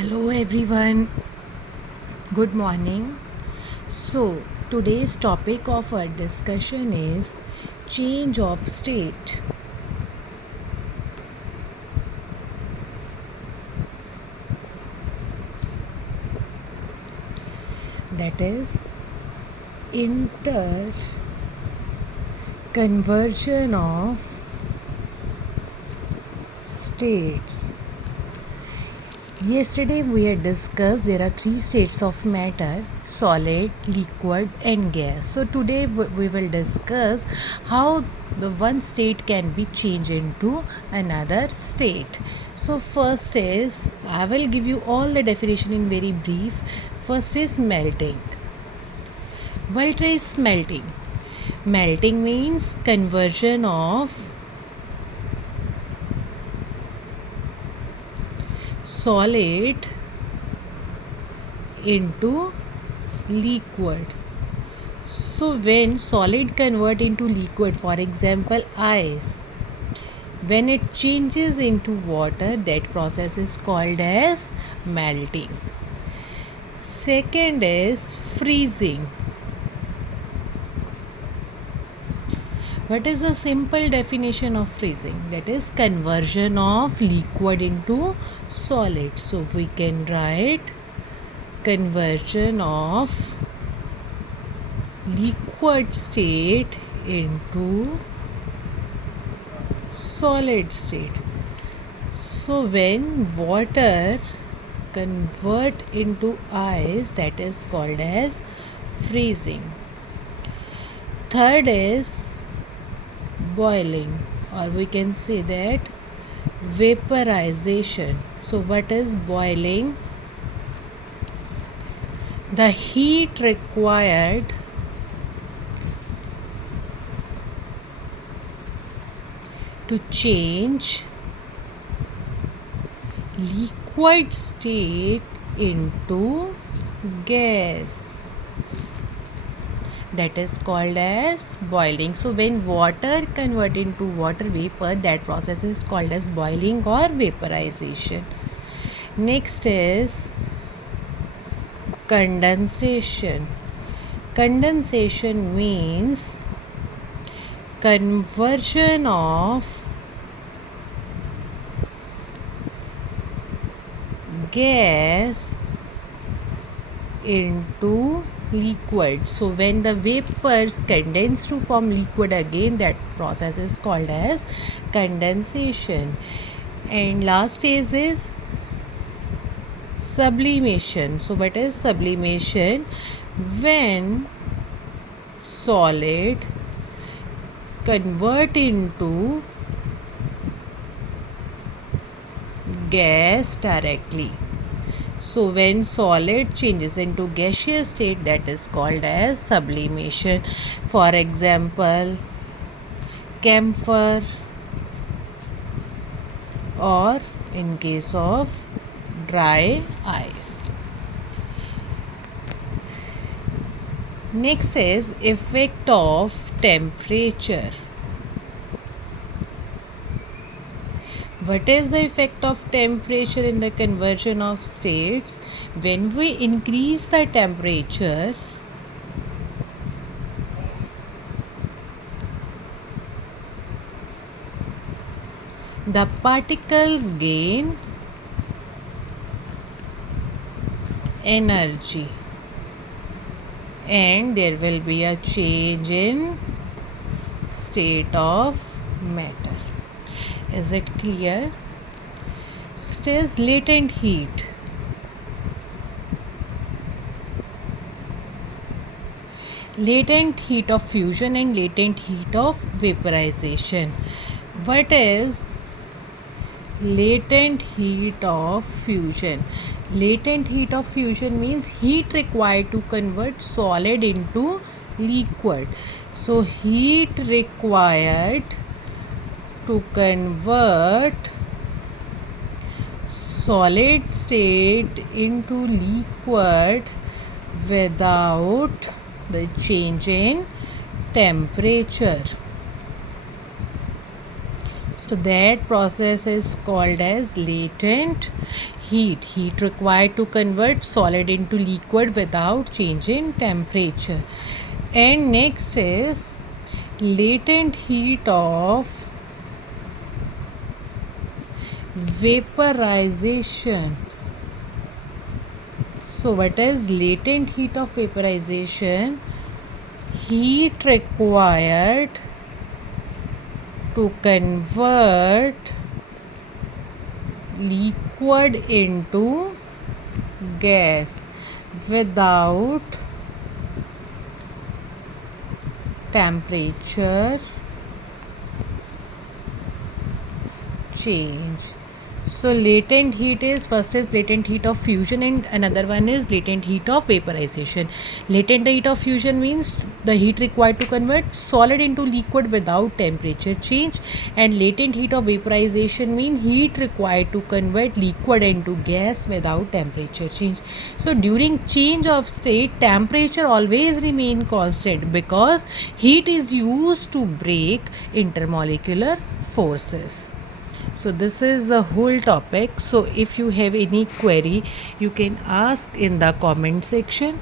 Hello everyone, good morning. So, today's topic of our discussion is change of state. That is inter conversion of states. Yesterday we had discussed there are three states of matter: solid, liquid and gas. So today we will discuss how the one state can be changed into another state. So first is, I will give you all the definition in very brief. First is melting. What is melting? Melting means conversion of solid into liquid. So when solid convert into liquid, for example ice, when it changes into water, that process is called as melting. Second is freezing. What is a simple definition of freezing? That is conversion of liquid into solid. So we can write conversion of liquid state into solid state. So when water convert into ice, that is called as freezing. Third is boiling, or we can say that vaporization. So what is boiling? The heat required to change liquid state into gas, that is called as boiling. So when water convert into water vapor, that process is called as boiling or vaporization. Next is condensation. Condensation means conversion of gas into liquid. So when the vapors condense to form liquid again, that process is called as condensation. And last stage is sublimation. So what is sublimation? When solid convert into gas directly. So when solid changes into gaseous state, that is called as sublimation. For example, camphor, or in case of dry ice. Next is effect of temperature. What is the effect of temperature in the conversion of states? When we increase the temperature, the particles gain energy and there will be a change in state of matter. Is it clear? Next is latent heat. Latent heat of fusion and latent heat of vaporization. What is latent heat of fusion? Latent heat of fusion means heat required to convert solid into liquid. So heat required to convert solid state into liquid without the change in temperature. So that process is called as latent heat. Heat required to convert solid into liquid without change in temperature. And next is latent heat of vaporization. So what is latent heat of vaporization? Heat required to convert liquid into gas without temperature change. So latent heat is, first is latent heat of fusion and another one is latent heat of vaporization. Latent heat of fusion means the heat required to convert solid into liquid without temperature change, and latent heat of vaporization means heat required to convert liquid into gas without temperature change. So during change of state, temperature always remain constant because heat is used to break intermolecular forces. So this is the whole topic. So if you have any query, you can ask in the comment section.